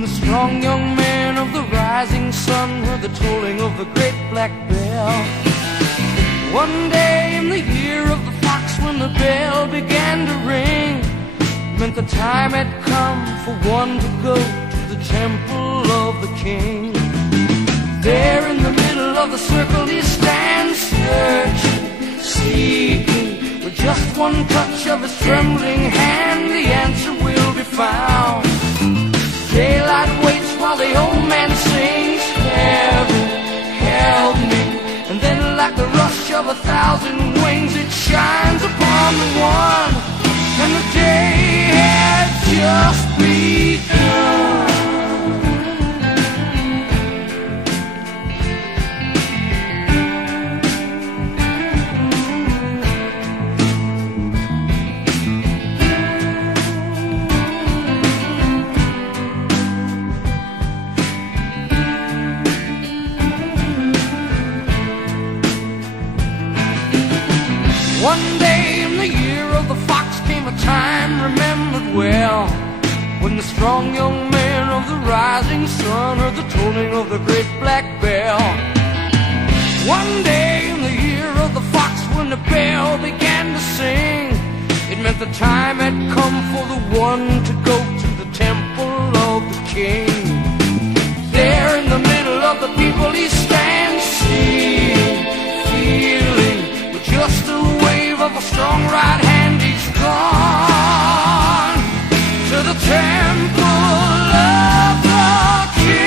when the strong young man of the rising sun heard the tolling of the great black bell. One day in the year of the fox, when the bell began to ring, meant the time had come for one to go to the temple of the king. There in the middle of the circle he stands, searching, seeking. With just one touch of his trembling hand, the answer will be found. Daylight waits while the old man sings, heaven, help me. And then like the rush of 1,000 wings, it shines upon the one, and the day had just begun. One day in the year of the fox came a time remembered well, when the strong young man of the rising sun heard the tolling of the great black bell. One day in the year of the fox, when the bell began to sing, it meant the time had come for the one to go to the temple of the king. There in the middle of the people he stands, seeing, feeling, with just a wave of a strong right hand, he's gone to the temple of the king.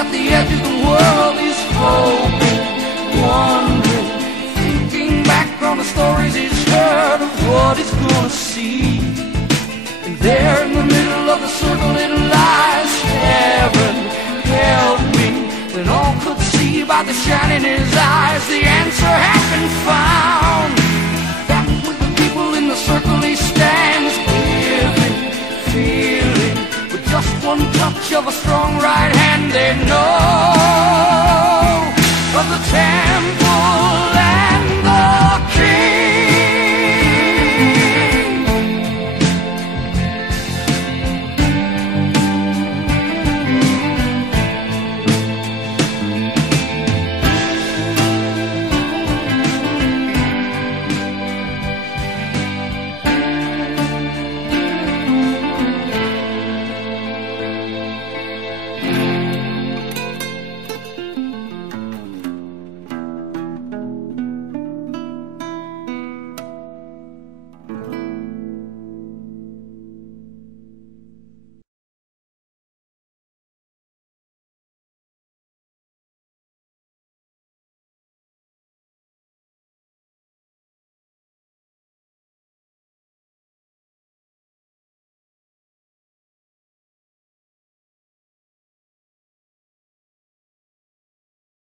At the edge of the world he's hoping, wondering, thinking back on the stories he's heard of what he's gonna see. And there in the middle of the circle it lies, heaven, help me. Then all could see by the shine in his eyes, the answer had been found. Back with the people in the circle he stands, giving, feeling. Just one touch of a strong right hand, they know of the temple